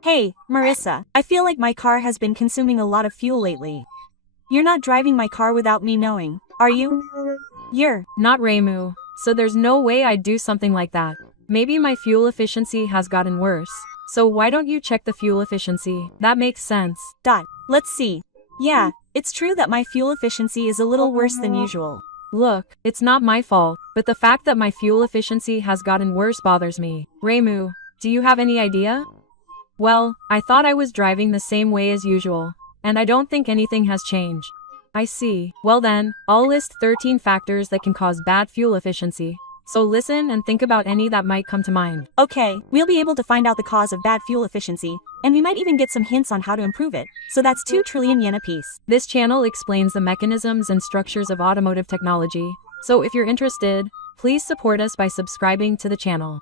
Hey, Marissa, I feel like my car has been consuming a lot of fuel lately. You're not driving my car without me knowing, are you? You're not Raymu, so there's no way I'd do something like that. Maybe my fuel efficiency has gotten worse. So why don't you check the fuel efficiency? That makes sense. Let's see. Yeah, it's true that my fuel efficiency is a little worse than usual. Look, it's not my fault, but the fact that my fuel efficiency has gotten worse bothers me. Raymu, do you have any idea? Well, I thought I was driving the same way as usual, and I don't think anything has changed. I see. Well then, I'll list 13 factors that can cause bad fuel efficiency. So listen and think about any that might come to mind. Okay, we'll be able to find out the cause of bad fuel efficiency, and we might even get some hints on how to improve it. So that's 2 trillion yen apiece. This channel explains the mechanisms and structures of automotive technology, so if you're interested, please support us by subscribing to the channel.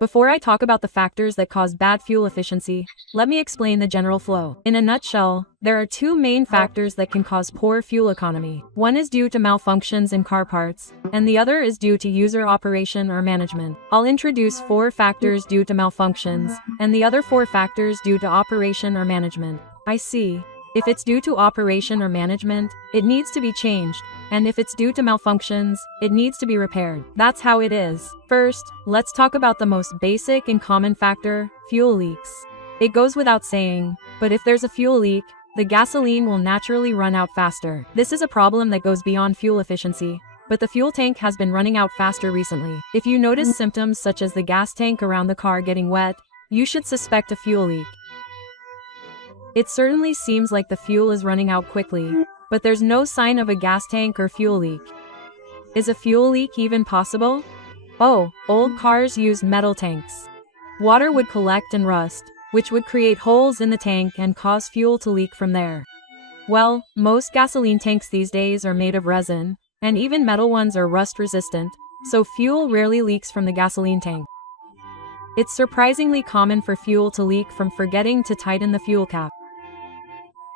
Before I talk about the factors that cause bad fuel efficiency, let me explain the general flow. In a nutshell, there are 2 main factors that can cause poor fuel economy. One is due to malfunctions in car parts, and the other is due to user operation or management. I'll introduce 4 factors due to malfunctions, and the other 4 factors due to operation or management. I see. If it's due to operation or management, it needs to be changed. And if it's due to malfunctions, it needs to be repaired. That's how it is. First, let's talk about the most basic and common factor, fuel leaks. It goes without saying, but if there's a fuel leak, the gasoline will naturally run out faster. This is a problem that goes beyond fuel efficiency, but the fuel tank has been running out faster recently. If you notice symptoms such as the gas tank around the car getting wet, you should suspect a fuel leak. It certainly seems like the fuel is running out quickly, but there's no sign of a gas tank or fuel leak. Is a fuel leak even possible? Oh, old cars used metal tanks. Water would collect and rust, which would create holes in the tank and cause fuel to leak from there. Well, most gasoline tanks these days are made of resin, and even metal ones are rust resistant, so fuel rarely leaks from the gasoline tank. It's surprisingly common for fuel to leak from forgetting to tighten the fuel cap.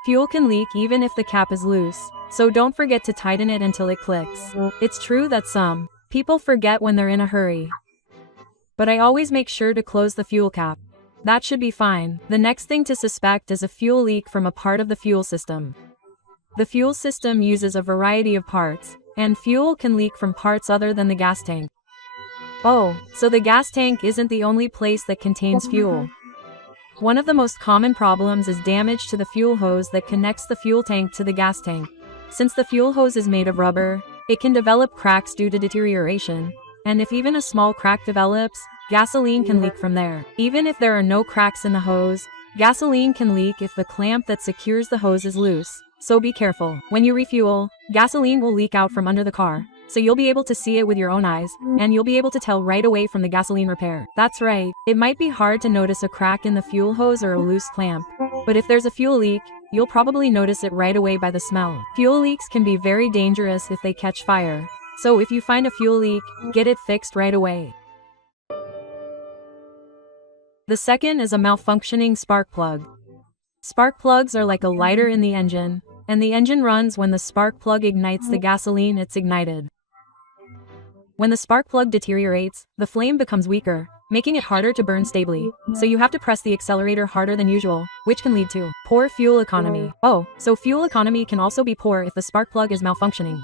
Fuel can leak even if the cap is loose, so don't forget to tighten it until it clicks. It's true that some people forget when they're in a hurry, but I always make sure to close the fuel cap. That should be fine. The next thing to suspect is a fuel leak from a part of the fuel system. The fuel system uses a variety of parts, and fuel can leak from parts other than the gas tank. Oh, so the gas tank isn't the only place that contains fuel. One of the most common problems is damage to the fuel hose that connects the fuel tank to the gas tank. Since the fuel hose is made of rubber, it can develop cracks due to deterioration, and if even a small crack develops, gasoline can leak from there. Even if there are no cracks in the hose, gasoline can leak if the clamp that secures the hose is loose, so be careful. When you refuel, gasoline will leak out from under the car, so you'll be able to see it with your own eyes, and you'll be able to tell right away from the gasoline repair. That's right, it might be hard to notice a crack in the fuel hose or a loose clamp, but if there's a fuel leak, you'll probably notice it right away by the smell. Fuel leaks can be very dangerous if they catch fire, so if you find a fuel leak, get it fixed right away. The second is a malfunctioning spark plug. Spark plugs are like a lighter in the engine, and the engine runs when the spark plug ignites the gasoline it's ignited. When the spark plug deteriorates, the flame becomes weaker, making it harder to burn stably, so you have to press the accelerator harder than usual, which can lead to poor fuel economy. Oh, so fuel economy can also be poor if the spark plug is malfunctioning.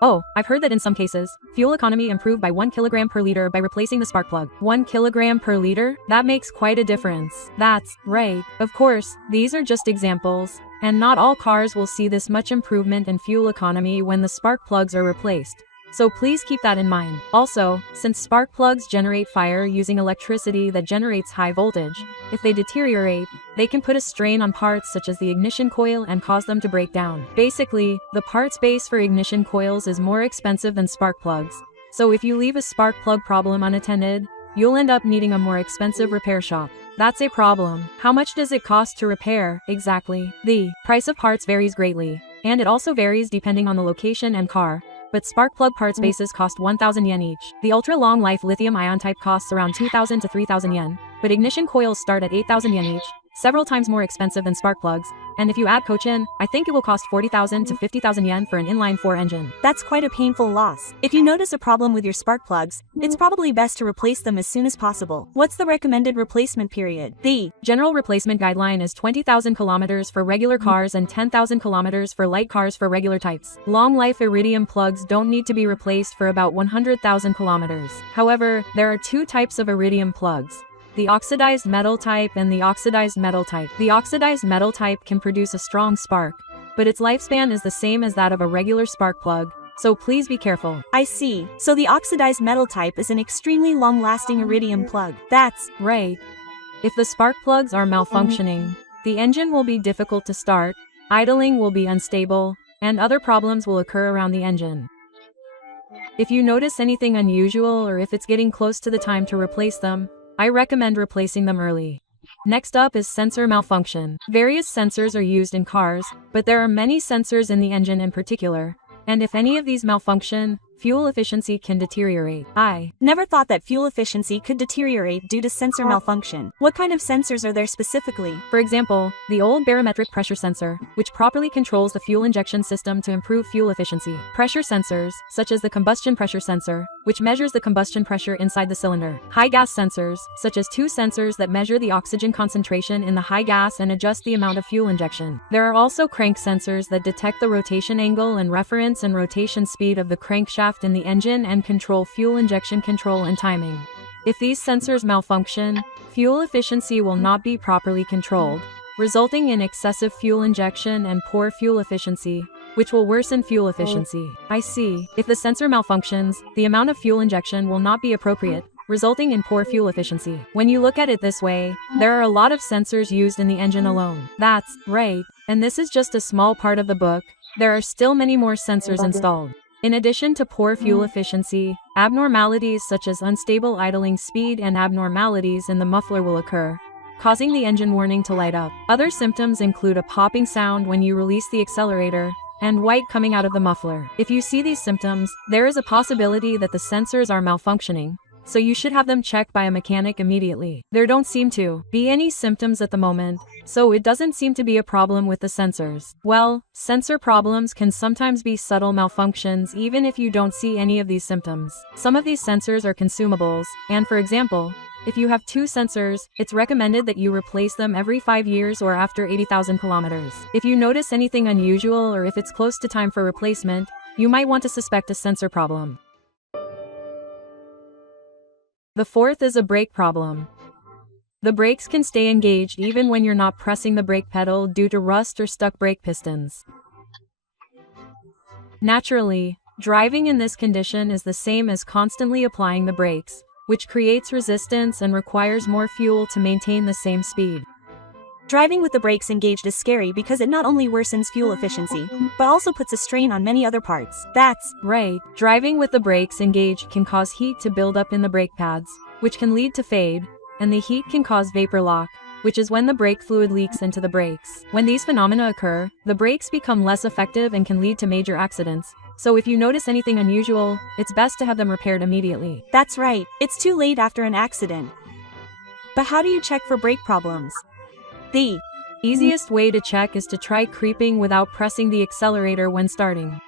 Oh, I've heard that in some cases, fuel economy improved by 1 kilogram per liter by replacing the spark plug. 1 kilogram per liter? That makes quite a difference. That's right. Of course, these are just examples, and not all cars will see this much improvement in fuel economy when the spark plugs are replaced. So please keep that in mind. Also, since spark plugs generate fire using electricity that generates high voltage, if they deteriorate, they can put a strain on parts such as the ignition coil and cause them to break down. Basically, the parts base for ignition coils is more expensive than spark plugs. So if you leave a spark plug problem unattended, you'll end up needing a more expensive repair shop. That's a problem. How much does it cost to repair, exactly? The price of parts varies greatly, and it also varies depending on the location and car. But spark plug parts bases cost 1,000 yen each. The ultra-long life lithium-ion type costs around 2,000 to 3,000 yen, but ignition coils start at 8,000 yen each, several times more expensive than spark plugs, and if you add coach-in, I think it will cost 40,000 to 50,000 yen for an inline-4 engine. That's quite a painful loss. If you notice a problem with your spark plugs, it's probably best to replace them as soon as possible. What's the recommended replacement period? The general replacement guideline is 20,000 kilometers for regular cars and 10,000 kilometers for light cars for regular types. Long-life iridium plugs don't need to be replaced for about 100,000 kilometers. However, there are two types of iridium plugs: the oxidized metal type and the oxidized metal type. The oxidized metal type can produce a strong spark, but its lifespan is the same as that of a regular spark plug, so please be careful. I see. So the oxidized metal type is an extremely long-lasting iridium plug. That's right. If the spark plugs are malfunctioning, the engine will be difficult to start, idling will be unstable, and other problems will occur around the engine. If you notice anything unusual or if it's getting close to the time to replace them, I recommend replacing them early. Next up is sensor malfunction. Various sensors are used in cars, but there are many sensors in the engine in particular, and if any of these malfunction, fuel efficiency can deteriorate. I never thought that fuel efficiency could deteriorate due to sensor malfunction. What kind of sensors are there specifically? For example, the old barometric pressure sensor, which properly controls the fuel injection system to improve fuel efficiency. Pressure sensors, such as the combustion pressure sensor, which measures the combustion pressure inside the cylinder. High gas sensors, such as two sensors that measure the oxygen concentration in the high gas and adjust the amount of fuel injection. There are also crank sensors that detect the rotation angle and reference and rotation speed of the crankshaft in the engine and control fuel injection control and timing. If these sensors malfunction, fuel efficiency will not be properly controlled, resulting in excessive fuel injection and poor fuel efficiency, which will worsen fuel efficiency. I see. If the sensor malfunctions, the amount of fuel injection will not be appropriate, resulting in poor fuel efficiency. When you look at it this way, there are a lot of sensors used in the engine alone. That's right. And this is just a small part of the book. There are still many more sensors installed. In addition to poor fuel efficiency, abnormalities such as unstable idling speed and abnormalities in the muffler will occur, causing the engine warning to light up. Other symptoms include a popping sound when you release the accelerator, and white coming out of the muffler. If you see these symptoms, there is a possibility that the sensors are malfunctioning, so you should have them checked by a mechanic immediately. There don't seem to be any symptoms at the moment, so it doesn't seem to be a problem with the sensors. Well, sensor problems can sometimes be subtle malfunctions even if you don't see any of these symptoms. Some of these sensors are consumables, and for example, if you have two sensors, it's recommended that you replace them every 5 years or after 80,000 kilometers. If you notice anything unusual or if it's close to time for replacement, you might want to suspect a sensor problem. The fourth is a brake problem. The brakes can stay engaged even when you're not pressing the brake pedal due to rust or stuck brake pistons. Naturally, driving in this condition is the same as constantly applying the brakes, which creates resistance and requires more fuel to maintain the same speed. Driving with the brakes engaged is scary because it not only worsens fuel efficiency, but also puts a strain on many other parts. That's right. Driving with the brakes engaged can cause heat to build up in the brake pads, which can lead to fade, and the heat can cause vapor lock, which is when the brake fluid leaks into the brakes. When these phenomena occur, the brakes become less effective and can lead to major accidents. So if you notice anything unusual, it's best to have them repaired immediately. That's right. It's too late after an accident. But how do you check for brake problems? The easiest way to check is to try creeping without pressing the accelerator when starting.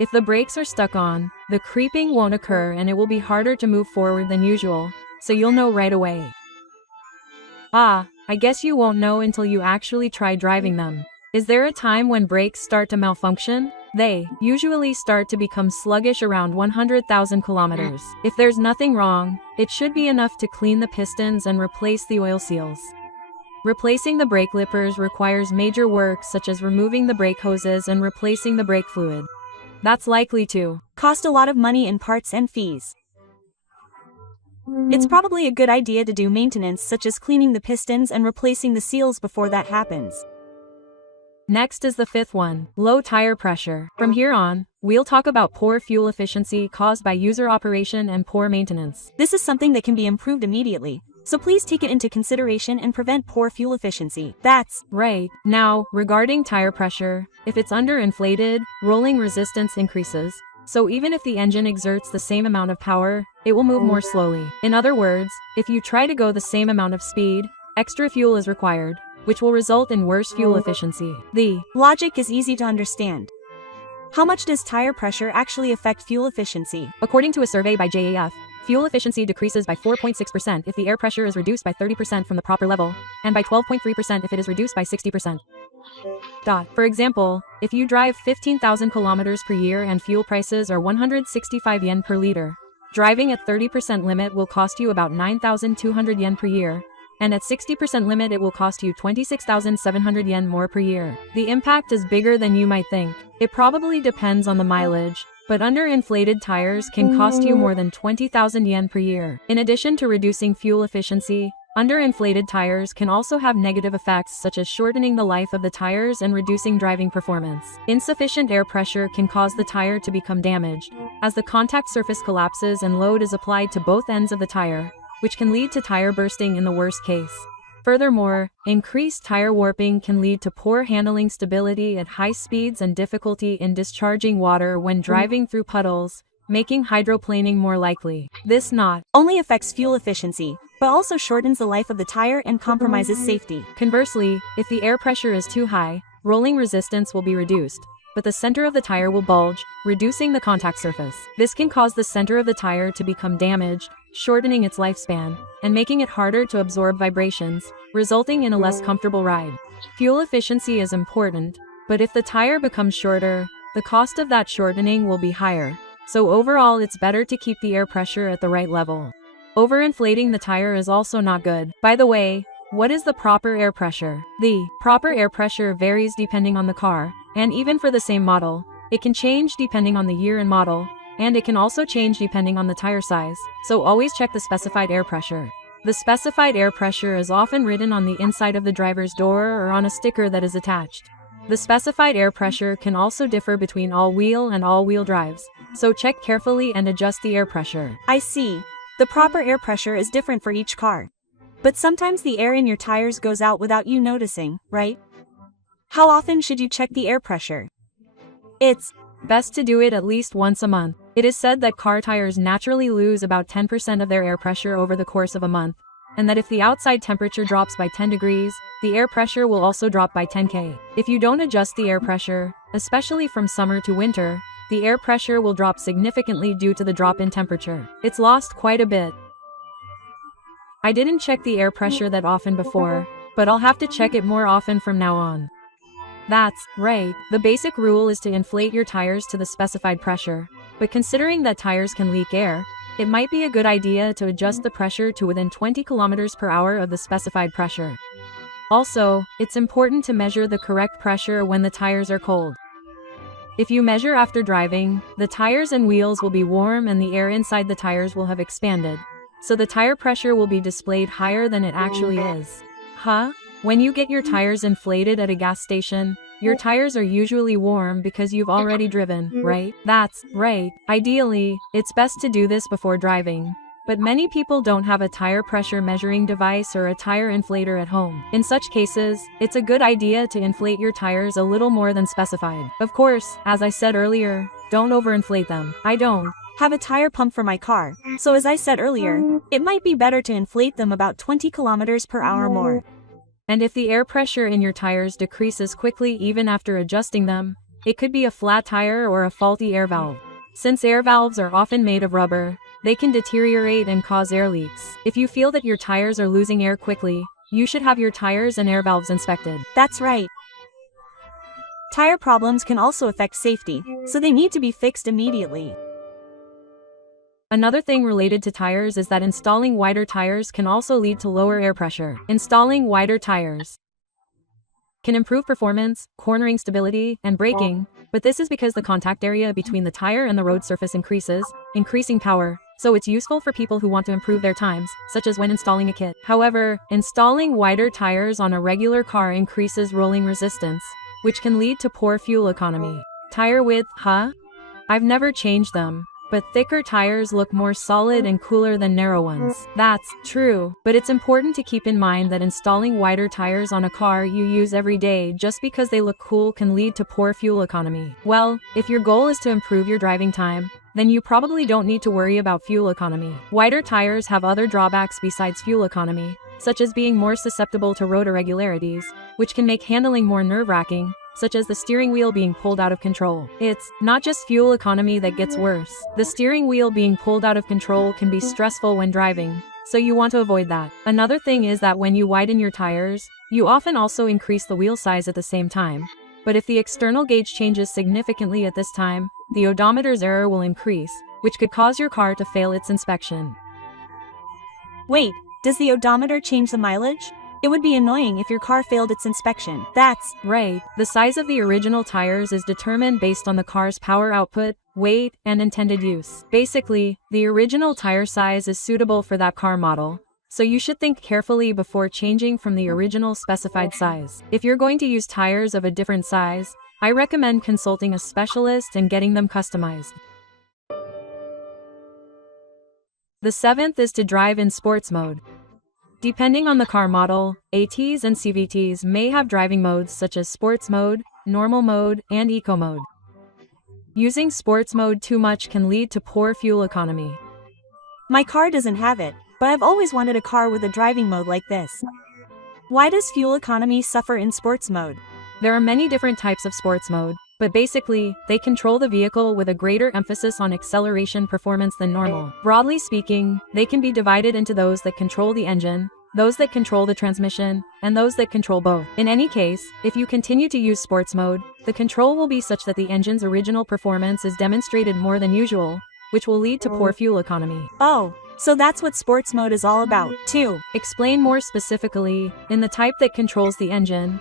If the brakes are stuck on, the creeping won't occur and it will be harder to move forward than usual, so you'll know right away. I guess you won't know until you actually try driving them. Is there a time when brakes start to malfunction? They usually start to become sluggish around 100,000 kilometers. If there's nothing wrong, it should be enough to clean the pistons and replace the oil seals. Replacing the brake lippers requires major work such as removing the brake hoses and replacing the brake fluid. That's likely to cost a lot of money in parts and fees. It's probably a good idea to do maintenance such as cleaning the pistons and replacing the seals before that happens. Next is the fifth one, low tire pressure. From here on, we'll talk about poor fuel efficiency caused by user operation and poor maintenance. This is something that can be improved immediately, so please take it into consideration and prevent poor fuel efficiency. That's right. Now, regarding tire pressure, if it's underinflated, rolling resistance increases, so even if the engine exerts the same amount of power, it will move more slowly. In other words, if you try to go the same amount of speed, extra fuel is required, which will result in worse fuel efficiency. The logic is easy to understand. How much does tire pressure actually affect fuel efficiency? According to a survey by JAF, fuel efficiency decreases by 4.6% if the air pressure is reduced by 30% from the proper level, and by 12.3% if it is reduced by 60%. For example, if you drive 15,000 kilometers per year and fuel prices are 165 yen per liter, driving at 30% limit will cost you about 9,200 yen per year, and at 60% limit it will cost you 26,700 yen more per year. The impact is bigger than you might think. It probably depends on the mileage, but underinflated tires can cost you more than 20,000 yen per year. In addition to reducing fuel efficiency, underinflated tires can also have negative effects such as shortening the life of the tires and reducing driving performance. Insufficient air pressure can cause the tire to become damaged, as the contact surface collapses and load is applied to both ends of the tire, which can lead to tire bursting in the worst case. Furthermore, increased tire warping can lead to poor handling stability at high speeds and difficulty in discharging water when driving through puddles, making hydroplaning more likely. This not only affects fuel efficiency, but also shortens the life of the tire and compromises safety. Conversely, if the air pressure is too high, rolling resistance will be reduced, but the center of the tire will bulge, reducing the contact surface. This can cause the center of the tire to become damaged, shortening its lifespan, and making it harder to absorb vibrations, resulting in a less comfortable ride. Fuel efficiency is important, but if the tire becomes shorter, the cost of that shortening will be higher, so overall it's better to keep the air pressure at the right level. Overinflating the tire is also not good. By the way, what is the proper air pressure? The proper air pressure varies depending on the car, and even for the same model, it can change depending on the year and model, and it can also change depending on the tire size, so always check the specified air pressure. The specified air pressure is often written on the inside of the driver's door or on a sticker that is attached. The specified air pressure can also differ between all-wheel and all-wheel drives, so check carefully and adjust the air pressure. I see. The proper air pressure is different for each car. But sometimes the air in your tires goes out without you noticing, right? How often should you check the air pressure? It's best to do it at least once a month. It is said that car tires naturally lose about 10% of their air pressure over the course of a month, and that if the outside temperature drops by 10 degrees, the air pressure will also drop by 10 kPa. If you don't adjust the air pressure, especially from summer to winter, the air pressure will drop significantly due to the drop in temperature. It's lost quite a bit. I didn't check the air pressure that often before, but I'll have to check it more often from now on. That's right. The basic rule is to inflate your tires to the specified pressure, but considering that tires can leak air, it might be a good idea to adjust the pressure to within 20 kilometers per hour of the specified pressure. Also, it's important to measure the correct pressure when the tires are cold. If you measure after driving, the tires and wheels will be warm and the air inside the tires will have expanded, so the tire pressure will be displayed higher than it actually is. When you get your tires inflated at a gas station, your tires are usually warm because you've already driven, right? That's right. Ideally, it's best to do this before driving, but many people don't have a tire pressure measuring device or a tire inflator at home. In such cases, it's a good idea to inflate your tires a little more than specified. Of course, as I said earlier, don't overinflate them. I don't have a tire pump for my car, so as I said earlier, it might be better to inflate them about 20 kilometers per hour more. And if the air pressure in your tires decreases quickly even after adjusting them, it could be a flat tire or a faulty air valve. Since air valves are often made of rubber, they can deteriorate and cause air leaks. If you feel that your tires are losing air quickly, you should have your tires and air valves inspected. That's right. Tire problems can also affect safety, so they need to be fixed immediately. Another thing related to tires is that installing wider tires can also lead to lower air pressure. Installing wider tires can improve performance, cornering stability, and braking, but this is because the contact area between the tire and the road surface increases, increasing power, so it's useful for people who want to improve their times, such as when installing a kit. However, installing wider tires on a regular car increases rolling resistance, which can lead to poor fuel economy. Tire width, I've never changed them, but thicker tires look more solid and cooler than narrow ones. That's true, but it's important to keep in mind that installing wider tires on a car you use every day just because they look cool can lead to poor fuel economy. Well, if your goal is to improve your driving time, then you probably don't need to worry about fuel economy. Wider tires have other drawbacks besides fuel economy, such as being more susceptible to road irregularities, which can make handling more nerve-wracking, such as the steering wheel being pulled out of control. It's not just fuel economy that gets worse. The steering wheel being pulled out of control can be stressful when driving, so you want to avoid that. Another thing is that when you widen your tires, you often also increase the wheel size at the same time. But if the external gauge changes significantly at this time, the odometer's error will increase, which could cause your car to fail its inspection. Wait, does the odometer change the mileage? It would be annoying if your car failed its inspection. That's right. The size of the original tires is determined based on the car's power output, weight, and intended use. Basically, the original tire size is suitable for that car model, so you should think carefully before changing from the original specified size. If you're going to use tires of a different size, I recommend consulting a specialist and getting them customized. The 7th is to drive in sports mode. Depending on the car model, ATs and CVTs may have driving modes such as sports mode, normal mode, and eco mode. Using sports mode too much can lead to poor fuel economy. My car doesn't have it, but I've always wanted a car with a driving mode like this. Why does fuel economy suffer in sports mode? There are many different types of sports mode, but basically, they control the vehicle with a greater emphasis on acceleration performance than normal. Broadly speaking, they can be divided into those that control the engine, those that control the transmission, and those that control both. In any case, if you continue to use sports mode, the control will be such that the engine's original performance is demonstrated more than usual, which will lead to poor fuel economy. Oh, so that's what sports mode is all about. 2. Explain more specifically, in the type that controls the engine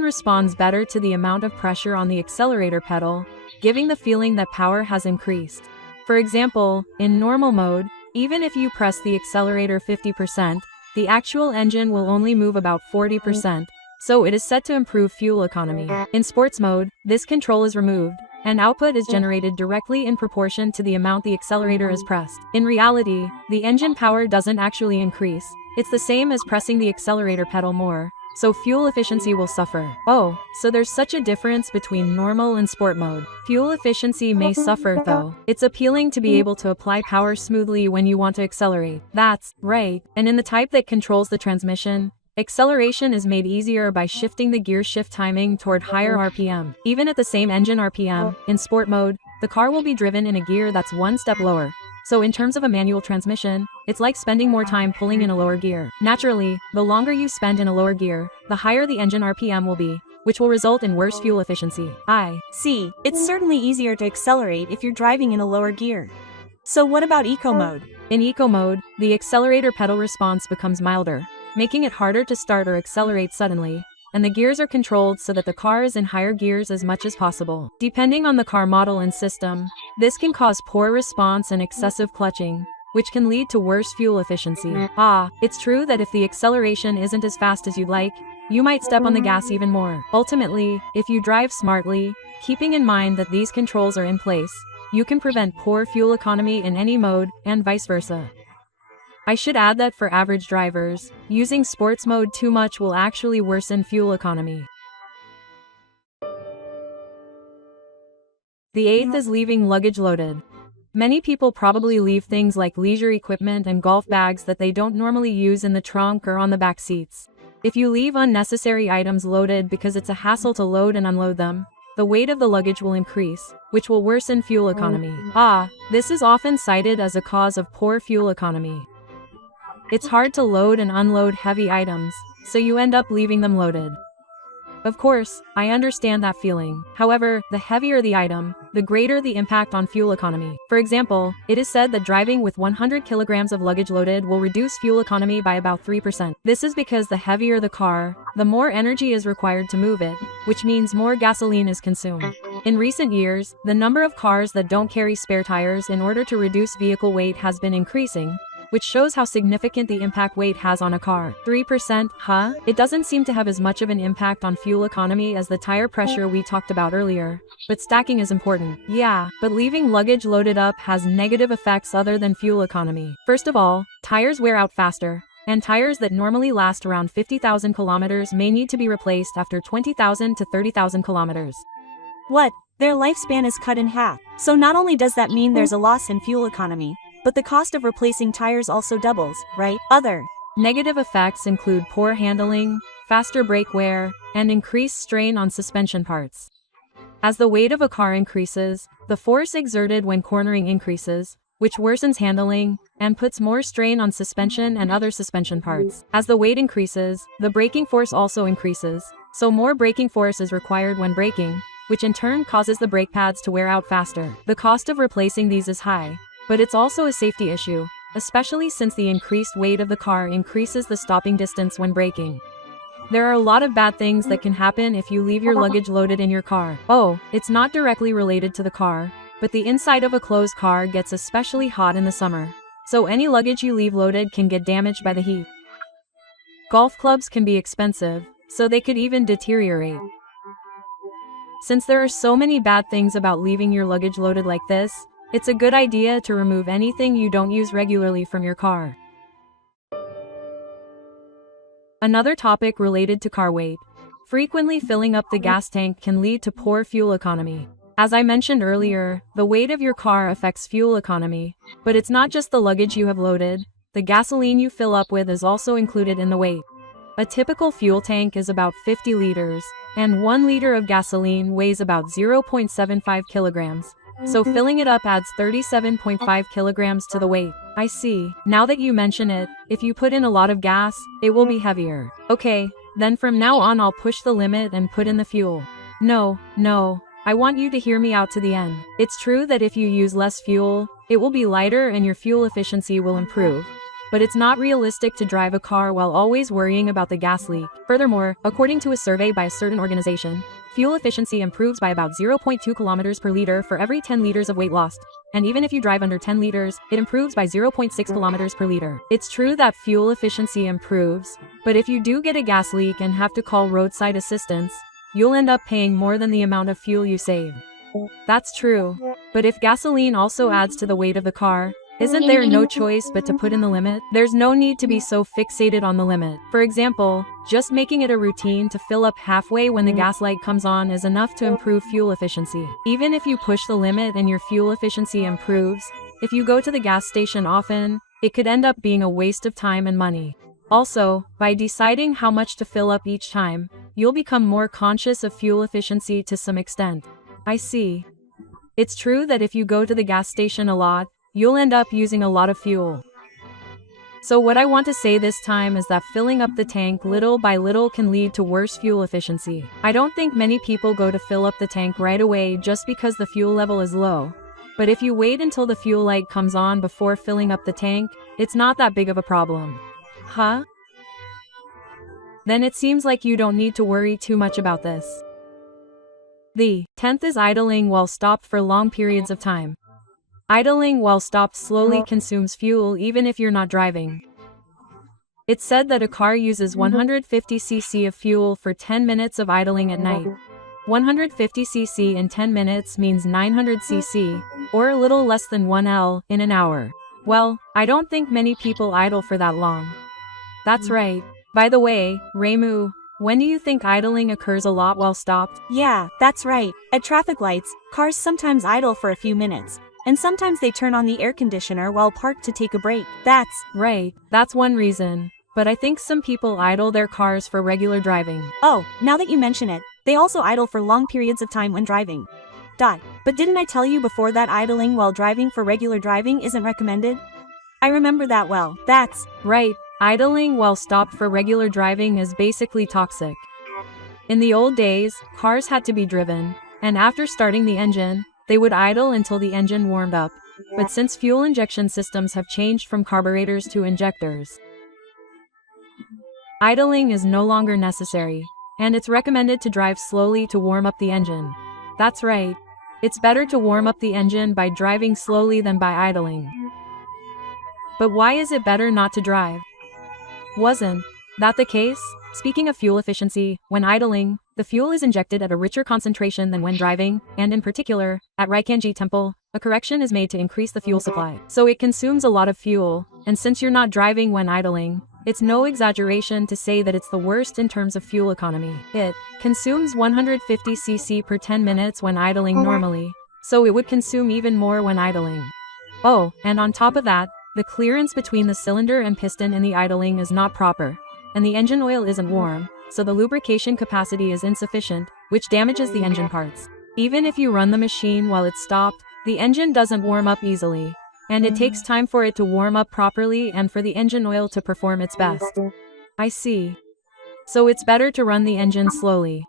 responds better to the amount of pressure on the accelerator pedal, giving the feeling that power has increased. For example, in normal mode, even if you press the accelerator 50%, the actual engine will only move about 40%, so it is set to improve fuel economy. In sports mode, this control is removed, and output is generated directly in proportion to the amount the accelerator is pressed. In reality, the engine power doesn't actually increase, it's the same as pressing the accelerator pedal more, so fuel efficiency will suffer. Oh, so there's such a difference between normal and sport mode. Fuel efficiency may suffer though. It's appealing to be able to apply power smoothly when you want to accelerate. That's right. And in the type that controls the transmission, acceleration is made easier by shifting the gear shift timing toward higher RPM. Even at the same engine RPM, in sport mode, the car will be driven in a gear that's one step lower. So in terms of a manual transmission, it's like spending more time pulling in a lower gear. Naturally, the longer you spend in a lower gear, the higher the engine RPM will be, which will result in worse fuel efficiency. I see. It's certainly easier to accelerate if you're driving in a lower gear. So what about eco mode? In eco mode, the accelerator pedal response becomes milder, making it harder to start or accelerate suddenly, and the gears are controlled so that the car is in higher gears as much as possible. Depending on the car model and system, this can cause poor response and excessive clutching, which can lead to worse fuel efficiency. It's true that if the acceleration isn't as fast as you'd like, you might step on the gas even more. Ultimately, if you drive smartly, keeping in mind that these controls are in place, you can prevent poor fuel economy in any mode, and vice versa. I should add that for average drivers, using sports mode too much will actually worsen fuel economy. The 8th is leaving luggage loaded. Many people probably leave things like leisure equipment and golf bags that they don't normally use in the trunk or on the back seats. If you leave unnecessary items loaded because it's a hassle to load and unload them, the weight of the luggage will increase, which will worsen fuel economy. This is often cited as a cause of poor fuel economy. It's hard to load and unload heavy items, so you end up leaving them loaded. Of course, I understand that feeling. However, the heavier the item, the greater the impact on fuel economy. For example, it is said that driving with 100 kilograms of luggage loaded will reduce fuel economy by about 3%. This is because the heavier the car, the more energy is required to move it, which means more gasoline is consumed. In recent years, the number of cars that don't carry spare tires in order to reduce vehicle weight has been increasing, which shows how significant the impact weight has on a car. 3%, huh? It doesn't seem to have as much of an impact on fuel economy as the tire pressure we talked about earlier, but stacking is important. Yeah, but leaving luggage loaded up has negative effects other than fuel economy. First of all, tires wear out faster, and tires that normally last around 50,000 kilometers may need to be replaced after 20,000 to 30,000 kilometers. What? Their lifespan is cut in half. So not only does that mean there's a loss in fuel economy, but the cost of replacing tires also doubles, right? Negative effects include poor handling, faster brake wear, and increased strain on suspension parts. As the weight of a car increases, the force exerted when cornering increases, which worsens handling and puts more strain on suspension and other suspension parts. As the weight increases, the braking force also increases, so more braking force is required when braking, which in turn causes the brake pads to wear out faster. The cost of replacing these is high, but it's also a safety issue, especially since the increased weight of the car increases the stopping distance when braking. There are a lot of bad things that can happen if you leave your luggage loaded in your car. Oh, it's not directly related to the car, but the inside of a closed car gets especially hot in the summer, so any luggage you leave loaded can get damaged by the heat. Golf clubs can be expensive, so they could even deteriorate. Since there are so many bad things about leaving your luggage loaded like this, it's a good idea to remove anything you don't use regularly from your car. Another topic related to car weight. Frequently filling up the gas tank can lead to poor fuel economy. As I mentioned earlier, the weight of your car affects fuel economy, but it's not just the luggage you have loaded, the gasoline you fill up with is also included in the weight. A typical fuel tank is about 50 liters, and 1 liter of gasoline weighs about 0.75 kilograms, so filling it up adds 37.5 kilograms to the weight. I see. Now that you mention it, if you put in a lot of gas, it will be heavier. Okay, then from now on I'll push the limit and put in the fuel. No, I want you to hear me out to the end. It's true that if you use less fuel, it will be lighter and your fuel efficiency will improve. But it's not realistic to drive a car while always worrying about the gas leak. Furthermore, according to a survey by a certain organization, fuel efficiency improves by about 0.2 kilometers per liter for every 10 liters of weight lost. And even if you drive under 10 liters, it improves by 0.6 kilometers per liter. It's true that fuel efficiency improves, but if you do get a gas leak and have to call roadside assistance, you'll end up paying more than the amount of fuel you save. That's true. But if gasoline also adds to the weight of the car, isn't there no choice but to put in the limit? There's no need to be so fixated on the limit. For example, just making it a routine to fill up halfway when the gas light comes on is enough to improve fuel efficiency. Even if you push the limit and your fuel efficiency improves, if you go to the gas station often, it could end up being a waste of time and money. Also, by deciding how much to fill up each time, you'll become more conscious of fuel efficiency to some extent. I see. It's true that if you go to the gas station a lot, you'll end up using a lot of fuel. So what I want to say this time is that filling up the tank little by little can lead to worse fuel efficiency. I don't think many people go to fill up the tank right away just because the fuel level is low. But if you wait until the fuel light comes on before filling up the tank, it's not that big of a problem. Huh? Then it seems like you don't need to worry too much about this. The 10th is idling while stopped for long periods of time. Idling while stopped slowly consumes fuel even if you're not driving. It's said that a car uses 150 cc of fuel for 10 minutes of idling at night. 150 cc in 10 minutes means 900 cc, or a little less than 1 L, in an hour. Well, I don't think many people idle for that long. That's right. By the way, Remu, when do you think idling occurs a lot while stopped? Yeah, that's right. At traffic lights, cars sometimes idle for a few minutes. And sometimes they turn on the air conditioner while parked to take a break. That's right. That's one reason. But I think some people idle their cars for regular driving. Oh, now that you mention it, they also idle for long periods of time when driving. But didn't I tell you before that idling while driving for regular driving isn't recommended? I remember that well. That's right. Idling while stopped for regular driving is basically toxic. In the old days, cars had to be driven, and after starting the engine, they would idle until the engine warmed up. But since fuel injection systems have changed from carburetors to injectors, idling is no longer necessary, and it's recommended to drive slowly to warm up the engine. That's right. It's better to warm up the engine by driving slowly than by idling. But why is it better not to drive? Wasn't that the case? Speaking of fuel efficiency, when idling, the fuel is injected at a richer concentration than when driving, and in particular, at Raikanji Temple, a correction is made to increase the fuel supply. So it consumes a lot of fuel, and since you're not driving when idling, it's no exaggeration to say that it's the worst in terms of fuel economy. It consumes 150 cc per 10 minutes when idling normally, so it would consume even more when idling. Oh, and on top of that, the clearance between the cylinder and piston in the idling is not proper, and the engine oil isn't warm, so the lubrication capacity is insufficient, which damages the engine parts. Even if you run the machine while it's stopped, the engine doesn't warm up easily, and it takes time for it to warm up properly and for the engine oil to perform its best. I see. So it's better to run the engine slowly.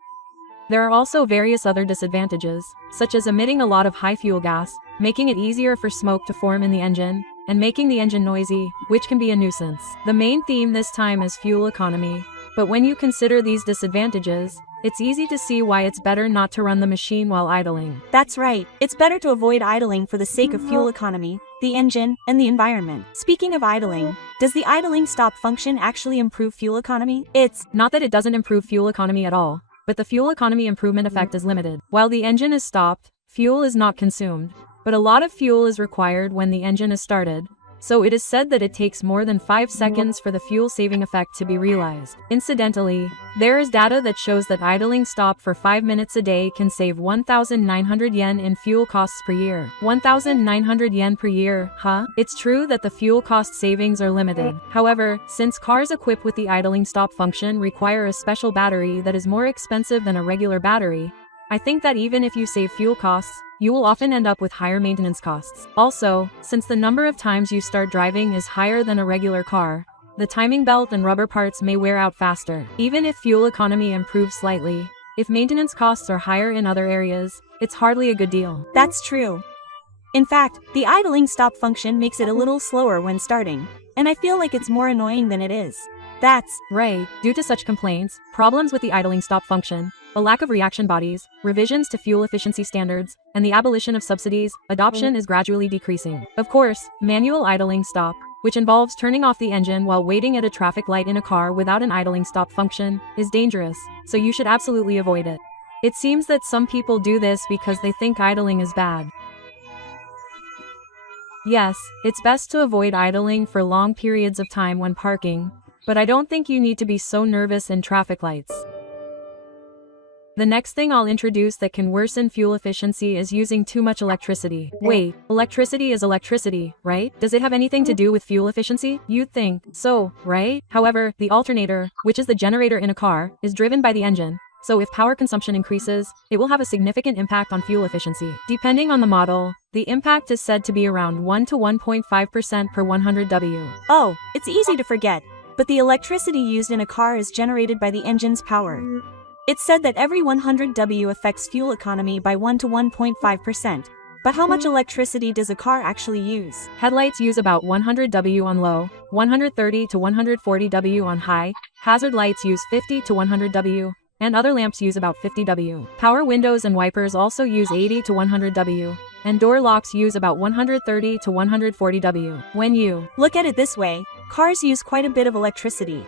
There are also various other disadvantages, such as emitting a lot of high fuel gas, making it easier for smoke to form in the engine, and making the engine noisy, which can be a nuisance. The main theme this time is fuel economy, but when you consider these disadvantages, it's easy to see why it's better not to run the machine while idling. That's right, it's better to avoid idling for the sake of fuel economy, the engine, and the environment. Speaking of idling, does the idling stop function actually improve fuel economy? It's not that it doesn't improve fuel economy at all, but the fuel economy improvement effect is limited. While the engine is stopped, fuel is not consumed, but a lot of fuel is required when the engine is started, so it is said that it takes more than 5 seconds for the fuel-saving effect to be realized. Incidentally, there is data that shows that idling stop for 5 minutes a day can save 1,900 yen in fuel costs per year. 1,900 yen per year, huh? It's true that the fuel cost savings are limited. However, since cars equipped with the idling stop function require a special battery that is more expensive than a regular battery, I think that even if you save fuel costs, you will often end up with higher maintenance costs. Also, since the number of times you start driving is higher than a regular car, the timing belt and rubber parts may wear out faster. Even if fuel economy improves slightly, if maintenance costs are higher in other areas, it's hardly a good deal. That's true. In fact, the idling stop function makes it a little slower when starting, and I feel like it's more annoying than it is. That's right. Due to such complaints, problems with the idling stop function, a lack of reaction bodies, revisions to fuel efficiency standards, and the abolition of subsidies, adoption is gradually decreasing. Of course, manual idling stop, which involves turning off the engine while waiting at a traffic light in a car without an idling stop function, is dangerous, so you should absolutely avoid it. It seems that some people do this because they think idling is bad. Yes, it's best to avoid idling for long periods of time when parking, but I don't think you need to be so nervous in traffic lights. The next thing I'll introduce that can worsen fuel efficiency is using too much electricity. Wait, electricity is electricity, right? Does it have anything to do with fuel efficiency? You'd think so, right? However, the alternator, which is the generator in a car, is driven by the engine, so if power consumption increases, it will have a significant impact on fuel efficiency. Depending on the model, the impact is said to be around 1 to 1.5% per 100 W. Oh, it's easy to forget, but the electricity used in a car is generated by the engine's power. It's said that every 100 W affects fuel economy by 1 to 1.5%. But how much electricity does a car actually use? Headlights use about 100 W on low, 130 to 140 W on high, hazard lights use 50 to 100 W, and other lamps use about 50 W. Power windows and wipers also use 80 to 100 W, and door locks use about 130 to 140 W. When you look at it this way, cars use quite a bit of electricity.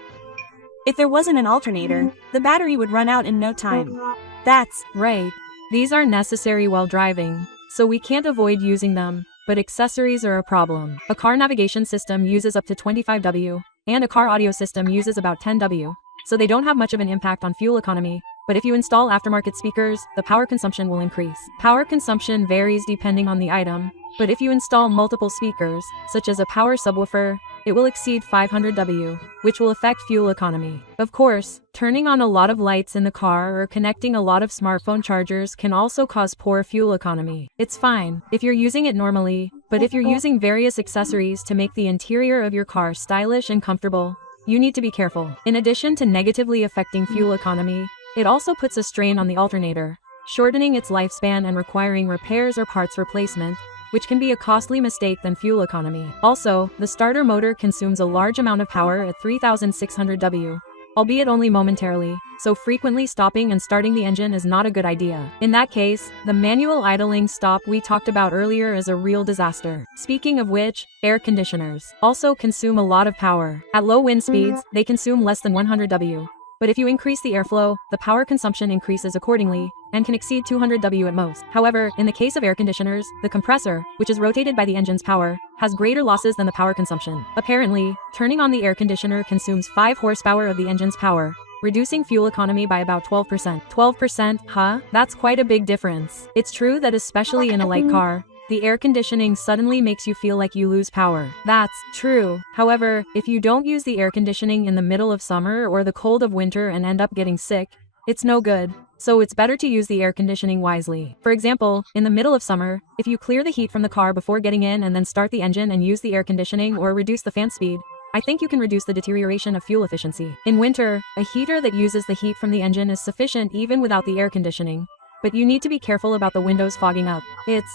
If there wasn't an alternator, the battery would run out in no time. That's right. These are necessary while driving, so we can't avoid using them, but accessories are a problem. A car navigation system uses up to 25 W, and a car audio system uses about 10 W, so they don't have much of an impact on fuel economy, but if you install aftermarket speakers, the power consumption will increase. Power consumption varies depending on the item, but if you install multiple speakers, such as a power subwoofer, it will exceed 500 W, which will affect fuel economy. Of course, turning on a lot of lights in the car or connecting a lot of smartphone chargers can also cause poor fuel economy. It's fine if you're using it normally, but if you're using various accessories to make the interior of your car stylish and comfortable, you need to be careful. In addition to negatively affecting fuel economy, it also puts a strain on the alternator, shortening its lifespan and requiring repairs or parts replacement, which can be a costly mistake than fuel economy. Also, the starter motor consumes a large amount of power at 3,600 W, albeit only momentarily, so frequently stopping and starting the engine is not a good idea. In that case, the manual idling stop we talked about earlier is a real disaster. Speaking of which, air conditioners also consume a lot of power. At low wind speeds, they consume less than 100 W. But if you increase the airflow, the power consumption increases accordingly, and can exceed 200 W at most. However, in the case of air conditioners, the compressor, which is rotated by the engine's power, has greater losses than the power consumption. Apparently, turning on the air conditioner consumes 5 horsepower of the engine's power, reducing fuel economy by about 12%. 12%, huh? That's quite a big difference. It's true that especially in a light car, the air conditioning suddenly makes you feel like you lose power. That's true. However, if you don't use the air conditioning in the middle of summer or the cold of winter and end up getting sick, it's no good. So it's better to use the air conditioning wisely. For example, in the middle of summer, if you clear the heat from the car before getting in and then start the engine and use the air conditioning or reduce the fan speed, I think you can reduce the deterioration of fuel efficiency. In winter, a heater that uses the heat from the engine is sufficient even without the air conditioning. But you need to be careful about the windows fogging up. It's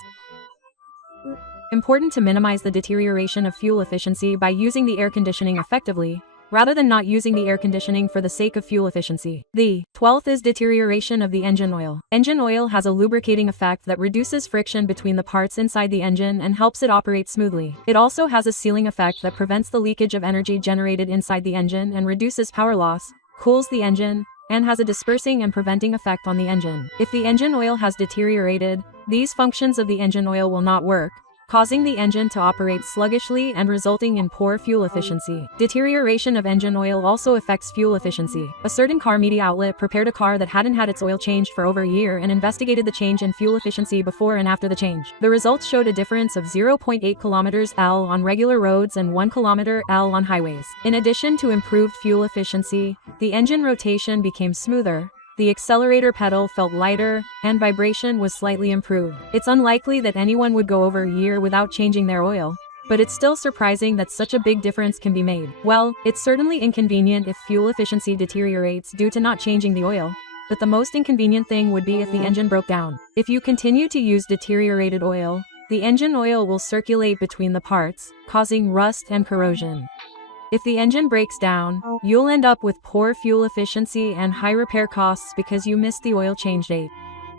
important to minimize the deterioration of fuel efficiency by using the air conditioning effectively, rather than not using the air conditioning for the sake of fuel efficiency. The 12th is deterioration of the engine oil. Engine oil has a lubricating effect that reduces friction between the parts inside the engine and helps it operate smoothly. It also has a sealing effect that prevents the leakage of energy generated inside the engine and reduces power loss, cools the engine, and has a dispersing and preventing effect on the engine. If the engine oil has deteriorated, these functions of the engine oil will not work, causing the engine to operate sluggishly and resulting in poor fuel efficiency. Deterioration of engine oil also affects fuel efficiency. A certain car media outlet prepared a car that hadn't had its oil changed for over a year and investigated the change in fuel efficiency before and after the change. The results showed a difference of 0.8 km/L on regular roads and 1 km/L on highways. In addition to improved fuel efficiency, the engine rotation became smoother, the accelerator pedal felt lighter, and vibration was slightly improved. It's unlikely that anyone would go over a year without changing their oil, but it's still surprising that such a big difference can be made. Well, it's certainly inconvenient if fuel efficiency deteriorates due to not changing the oil, but the most inconvenient thing would be if the engine broke down. If you continue to use deteriorated oil, the engine oil will circulate between the parts, causing rust and corrosion. If the engine breaks down, you'll end up with poor fuel efficiency and high repair costs because you missed the oil change date.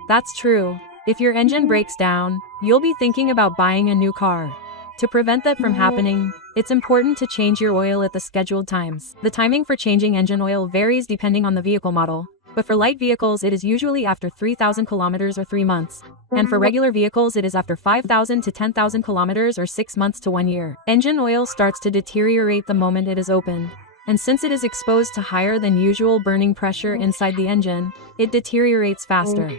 That's true. If your engine breaks down, you'll be thinking about buying a new car. To prevent that from happening, it's important to change your oil at the scheduled times. The timing for changing engine oil varies depending on the vehicle model, but for light vehicles it is usually after 3,000 kilometers or 3 months. And for regular vehicles it is after 5,000 to 10,000 kilometers or 6 months to 1 year. Engine oil starts to deteriorate the moment it is opened, and since it is exposed to higher than usual burning pressure inside the engine, it deteriorates faster.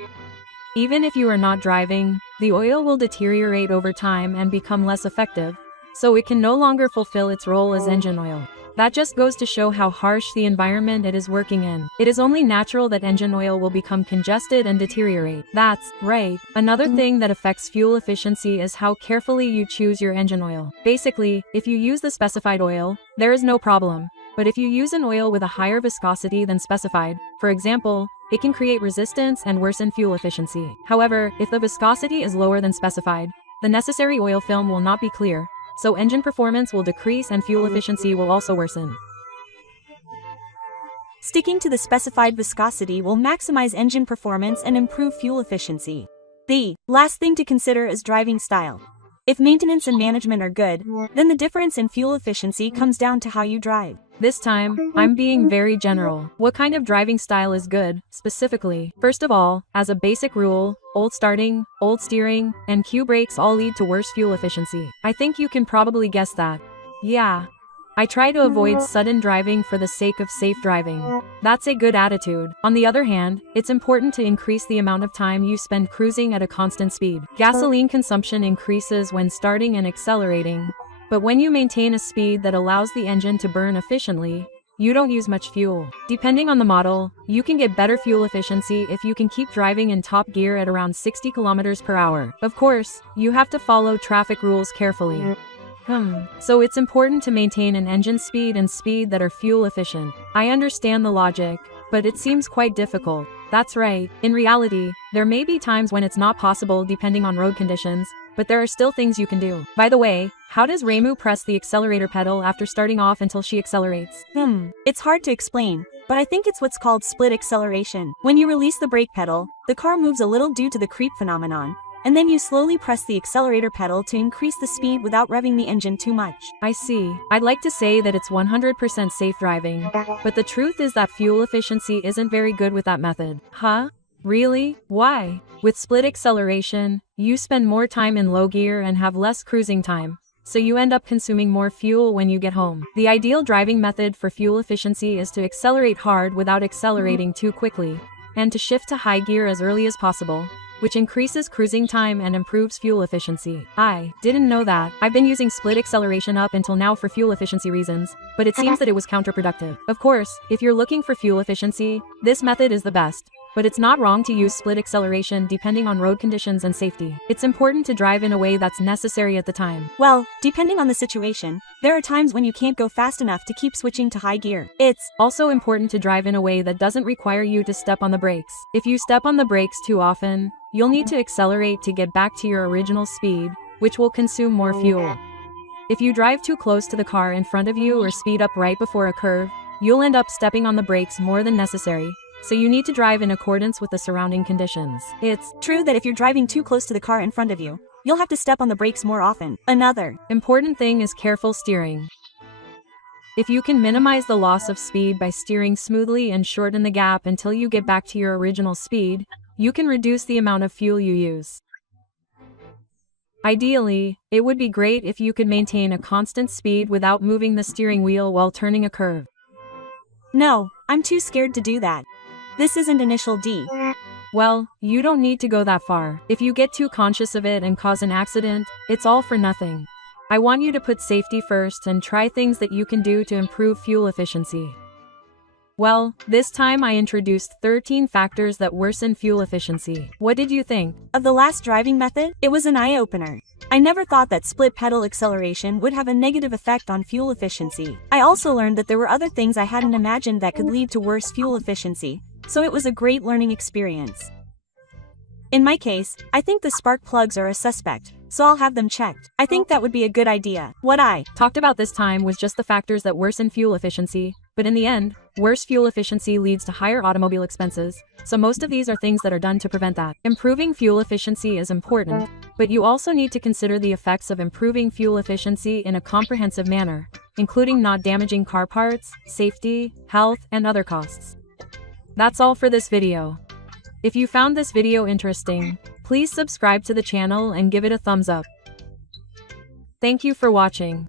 Even if you are not driving, the oil will deteriorate over time and become less effective, so it can no longer fulfill its role as engine oil. That just goes to show how harsh the environment it is working in. It is only natural that engine oil will become congested and deteriorate. That's right. Another thing that affects fuel efficiency is how carefully you choose your engine oil. Basically, if you use the specified oil, there is no problem. But if you use an oil with a higher viscosity than specified, for example, it can create resistance and worsen fuel efficiency. However, if the viscosity is lower than specified, the necessary oil film will not be clear, so engine performance will decrease and fuel efficiency will also worsen. Sticking to the specified viscosity will maximize engine performance and improve fuel efficiency. The last thing to consider is driving style. If maintenance and management are good, then the difference in fuel efficiency comes down to how you drive. This time, I'm being very general. What kind of driving style is good, specifically? First of all, as a basic rule, old starting, old steering, and Q brakes all lead to worse fuel efficiency. I think you can probably guess that. Yeah. I try to avoid sudden driving for the sake of safe driving. That's a good attitude. On the other hand, it's important to increase the amount of time you spend cruising at a constant speed. Gasoline consumption increases when starting and accelerating, but when you maintain a speed that allows the engine to burn efficiently, you don't use much fuel. Depending on the model, you can get better fuel efficiency if you can keep driving in top gear at around 60 kilometers per hour. Of course, you have to follow traffic rules carefully. So it's important to maintain an engine speed and speed that are fuel efficient. I understand the logic, but it seems quite difficult. That's right. In reality, there may be times when it's not possible depending on road conditions, but there are still things you can do. By the way, how does Reimu press the accelerator pedal after starting off until she accelerates? It's hard to explain, but I think it's what's called split acceleration. When you release the brake pedal, the car moves a little due to the creep phenomenon, and then you slowly press the accelerator pedal to increase the speed without revving the engine too much. I see. I'd like to say that it's 100% safe driving, but the truth is that fuel efficiency isn't very good with that method. Huh? Really? Why? With split acceleration, you spend more time in low gear and have less cruising time, so you end up consuming more fuel when you get home. The ideal driving method for fuel efficiency is to accelerate hard without accelerating too quickly, and to shift to high gear as early as possible, which increases cruising time and improves fuel efficiency. I didn't know that. I've been using split acceleration up until now for fuel efficiency reasons, but it seems that it was counterproductive. Of course, if you're looking for fuel efficiency, this method is the best. But it's not wrong to use split acceleration depending on road conditions and safety. It's important to drive in a way that's necessary at the time. Well, depending on the situation, there are times when you can't go fast enough to keep switching to high gear. It's also important to drive in a way that doesn't require you to step on the brakes. If you step on the brakes too often, you'll need to accelerate to get back to your original speed, which will consume more fuel. If you drive too close to the car in front of you or speed up right before a curve, you'll end up stepping on the brakes more than necessary. So you need to drive in accordance with the surrounding conditions. It's true that if you're driving too close to the car in front of you, you'll have to step on the brakes more often. Another important thing is careful steering. If you can minimize the loss of speed by steering smoothly and shorten the gap until you get back to your original speed, you can reduce the amount of fuel you use. Ideally, it would be great if you could maintain a constant speed without moving the steering wheel while turning a curve. No, I'm too scared to do that. This isn't initial D. Well, you don't need to go that far. If you get too conscious of it and cause an accident, it's all for nothing. I want you to put safety first and try things that you can do to improve fuel efficiency. Well, this time I introduced 13 factors that worsen fuel efficiency. What did you think of the last driving method? It was an eye-opener. I never thought that split pedal acceleration would have a negative effect on fuel efficiency. I also learned that there were other things I hadn't imagined that could lead to worse fuel efficiency, so it was a great learning experience. In my case, I think the spark plugs are a suspect, so I'll have them checked. I think that would be a good idea. What I talked about this time was just the factors that worsen fuel efficiency, but in the end, worse fuel efficiency leads to higher automobile expenses, so most of these are things that are done to prevent that. Improving fuel efficiency is important, but you also need to consider the effects of improving fuel efficiency in a comprehensive manner, including not damaging car parts, safety, health, and other costs. That's all for this video. If you found this video interesting, please subscribe to the channel and give it a thumbs up. Thank you for watching.